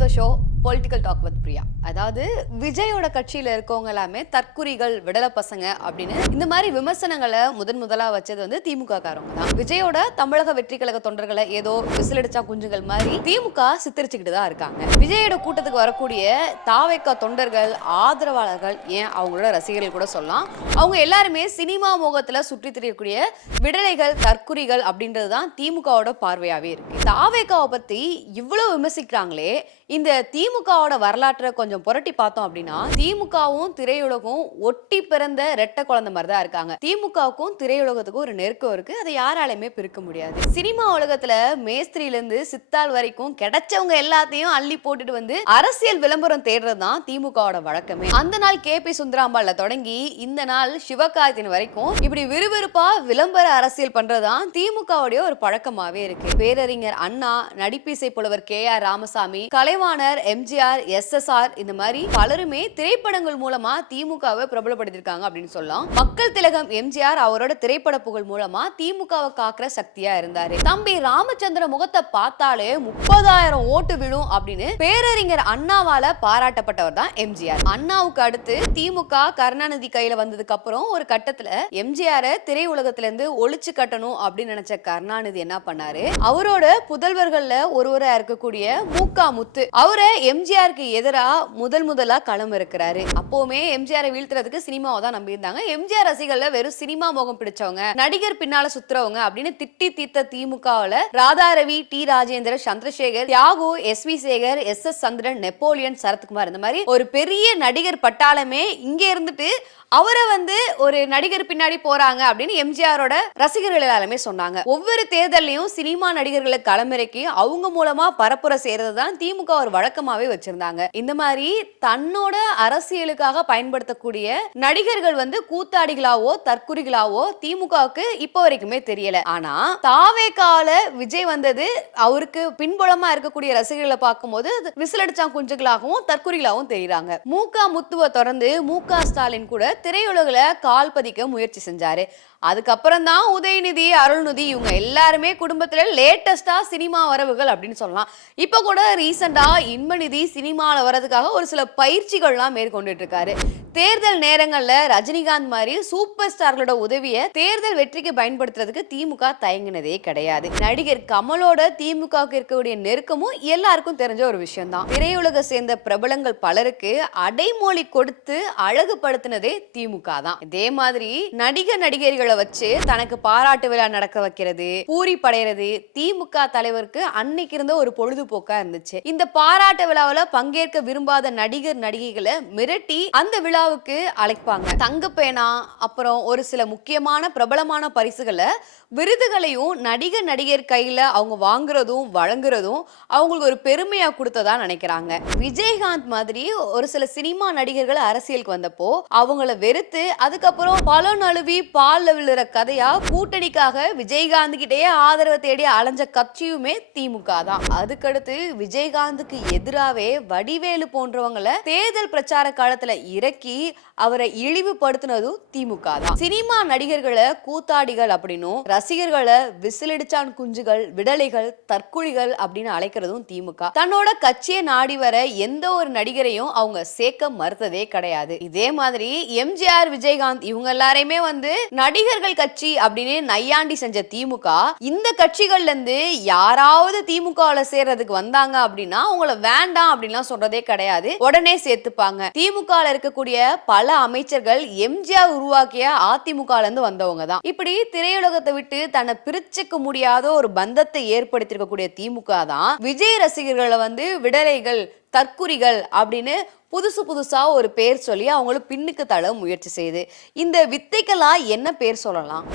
To the show political talk with Priya. அதாவது விஜயோட கட்சியில இருக்கவங்க எல்லாமே தற்குறிகள், விடல பசங்க அப்படின்னு இந்த மாதிரி விமர்சனங்களை முதலா வச்சது வந்து திமுக காரங்க தான். விஜயோட தமிழக வெற்றி கழக தொண்டர்களை ஏதோ விசிலடிச்சா குஞ்சுகள் மாதிரி திமுக சித்தரிச்சுக்கிட்டு தான் இருக்காங்க. விஜயோட கூட்டத்துக்கு வரக்கூடிய தாவேக்கா தொண்டர்கள், ஆதரவாளர்கள், ஏன் அவங்களோட ரசிகர்கள் கூட சொல்லலாம், அவங்க எல்லாருமே சினிமா மோகத்துல சுற்றி திரியக்கூடிய விடலைகள், தற்குறிகள் அப்படின்றதுதான் திமுகவோட பார்வையாவே இருக்கு. தாவேக்காவை பத்தி இவ்வளவு விமர்சிக்கிறாங்களே, இந்த திமுகவோட வரலாற்றை கொஞ்சம் புரட்டி பார்த்தோம் அப்படின்னா, திமுகவும் திரையுலகம் ஒட்டி பிறந்த ரெட்டை குழந்தை மாதிரி தான் இருக்காங்க. திமுகவுக்கும் திரையுலகத்துக்கும் ஒரு நெருக்கம் இருக்கு, அதை யாராலையுமே பிரிக்க முடியாது. சினிமா உலகத்துல மேஸ்திரியில இருந்து சித்தாள் வரைக்கும் கிடைச்சவங்க எல்லாத்தையும் அள்ளி போட்டுட்டு வந்து அரசியல் விளம்பரம் தேடுறது தான் திமுகவோட வழக்கமே. அந்த நாள் KP சுந்தராம்பாள்ல தொடங்கி இந்த நாள் சிவகார்த்தின் வரைக்கும் இப்படி விறுவிறுப்பா விளம்பர அரசியல் பண்றதுதான் திமுகவுடைய ஒரு பழக்கமாவே இருக்கு. பேரறிஞர் அண்ணா, நடிப்பிசை புலவர் KR Ramasamy, Kalaivanar MGR, SSR இந்த மாதிரி பலருமே திரைப்படங்கள் மூலமா திமுகவை பிரபலப்படுத்திருக்காங்க அப்படின்னு சொல்லலாம். மக்கள் திலகம் MGR அவரோட திரைப்பட புகழ் மூலமா திமுகவை காக்குற சக்தியா இருந்தாரு. தம்பி ராமச்சந்திர முகத்தை பார்த்தாலே 30,000 ஓட்டு விழும் அப்படின்னு பேரறிஞர் அண்ணாவால பாராட்டப்பட்டவர் தான் MGR. அண்ணாவுக்கு அடுத்து திமுக கருணாநிதி கையில வந்ததுக்கு அப்புறம் ஒரு கட்டத்துல MGR திரையுலகத்துல இருந்து ஒழிச்சு கட்டணும் அப்படின்னு நினைச்ச கருணாநிதி என்ன பண்ணாரு, அவரோட புதல்வர்கள்ல ஒருவரா இருக்கக்கூடிய மூக்கா முத்து அவரை MGRக்கு எதிரா முதலா களம் இருக்கிறாரு. அப்பவுமே MGR வீழ்த்துறதுக்கு சினிமாவை தான் நம்பி இருந்தாங்க. MGR ரசிகர்கள்ல வெறும் சினிமா மோகம் பிடிச்சவங்க, நடிகர் பின்னால சுத்துறவங்க அப்படின்னு திட்டி தீர்த்த திமுகவுல Radharavi, T Rajendra, Chandrasekhar, Thiyagu, SV Sekar, SS Chandran, Napoleon, Sarathkumar இந்த மாதிரி ஒரு பெரிய நடிகர் பட்டாளமே இங்க இருந்துட்டு அவரை வந்து ஒரு நடிகர் பின்னாடி போறாங்க அப்படின்னு MGRோட ரசிகர்கள் எல்லாருமே சொன்னாங்க. ஒவ்வொரு தேர்தலையும் சினிமா நடிகர்களை களமிறக்கி அவங்க மூலமா பரப்புரை செய்யறது தான் திமுக ஒரு வழக்கமாவே வச்சிருந்தாங்க. இந்த மாதிரி தன்னோட அரசியலுக்காக பயன்படுத்தக்கூடிய நடிகர்கள் வந்து கூத்தாடிகளாவோ தற்குறிகளாவோ திமுகவுக்கு இப்போ வரைக்குமே தெரியல. ஆனா தாவேக்கால விஜய் வந்தது அவருக்கு பின்புலமா இருக்கக்கூடிய ரசிகர்களை பார்க்கும்போது விசிலடிச்சா குஞ்சுகளாகவும் தற்குறிகளாகவும் தெரியுறாங்க. மூக்கா முத்துவை தொடர்ந்து MK ஸ்டாலின் கூட திரையுலகில கால் பதிக்க முயற்சி செஞ்சாரு. அதுக்கப்புறம் தான் உதயநிதி, அருள்நிதி இவங்க எல்லாருமே குடும்பத்துல லேட்டஸ்டா சினிமா வரவுகள் அப்படின்னு சொல்லலாம். இப்ப கூட ரீசெண்டா இன்பநிதி சினிமால வரதுக்காக ஒரு சில பயிற்சிகள்லாம் மேற்கொண்டுட்டு இருக்காரு. தேர்தல் நேரங்கள்ல ரஜினிகாந்த் மாதிரி சூப்பர் ஸ்டார்களோட உதவியை தேர்தல் வெற்றிக்கு பயன்படுத்துறதுக்கு திமுக தயங்கினதே கிடையாது. நடிகர் கமலோட திமுகவுக்கு இருக்கக்கூடிய நெருக்கமும் எல்லாருக்கும் தெரிஞ்ச ஒரு விஷயம் தான். திரையுலக சேர்ந்த பிரபலங்கள் பலருக்கு அடைமொழி கொடுத்து அழகுபடுத்தினதே திமுக தான். இதே மாதிரி நடிகர்கள் வச்சு தனக்கு பாராட்டு விழா நடக்க வைக்கிறது, பூரி படைகிறது திமுக தலைவருக்கு அன்னைக்கு இருந்த ஒரு பொழுதுபோக்கா இருந்துச்சு. இந்த பாராட்டு விழாவில் பங்கேற்க விரும்பாத நடிகைகளை மிரட்டி அந்த விழாவுக்கு அழைப்பாங்க. தங்கப்பேனா, அப்புறம் ஒரு சில முக்கியமான பிரபலமான பரிசுகளை, விருதுகளையும் நடிகர் கையில அவங்க வாங்குறதும் வழங்குறதும் அவங்களுக்கு ஒரு பெருமையா கொடுத்ததா நினைக்கிறாங்க. விஜயகாந்த் மாதிரி ஒரு சில சினிமா நடிகர்கள் அரசியலுக்கு வந்தப்போ அவங்கள வெறுத்து அதுக்கப்புறம் பல நழுவி பால் விழுற கதையா கூட்டணிக்காக விஜயகாந்த் கிட்டே ஆதரவை தேடி அலைஞ்ச கட்சியுமே திமுக தான். அதுக்கடுத்து விஜயகாந்துக்கு எதிராவே வடிவேலு போன்றவங்களை தேர்தல் பிரச்சார காலத்துல இறக்கி அவரை இழிவுபடுத்தினதும் திமுக தான். சினிமா நடிகர்களை கூத்தாடிகள் அப்படின்னும் ரசிகர்களை விசிலடிச்சான் குஞ்சுகள், விடலைகள், தற்குழிகள் அப்படின்னு அழைக்கிறதும் திமுக. தன்னோட கட்சியை நாடி வர எந்த ஒரு நடிகரையும் அவங்க சேர்க்க மறுத்ததே கிடையாது. இதே மாதிரி MGR, விஜயகாந்த் இவங்க எல்லாரையுமே வந்து நடிகர்கள் கட்சி அப்படின்னு நையாண்டி செஞ்ச திமுக இந்த கட்சிகள்ல இருந்து யாராவது திமுகவுல சேர்றதுக்கு வந்தாங்க அப்படின்னா அவங்கள வேண்டாம் அப்படின்லாம் சொல்றதே கிடையாது, உடனே சேர்த்துப்பாங்க. திமுகல இருக்கக்கூடிய பல அமைச்சர்கள் MGR உருவாக்கிய அதிமுகல இருந்து வந்தவங்க தான். இப்படி திரையுலகத்தை விட்டு தன்னை பிரிச்சுக்க முடியாத ஒரு பந்தத்தை ஏற்படுத்தியிருக்கக்கூடிய திமுக தான் விஜய் ரசிகர்களை வந்து விடலைகள், தற்குறிகள் அப்படின்னு புதுசா ஒரு பேர் சொல்லி அவங்களும் பின்னுக்கு தள்ள முயற்சி செய்யுது. இந்த வித்தைகளா என்ன பேர் சொல்லலாம்?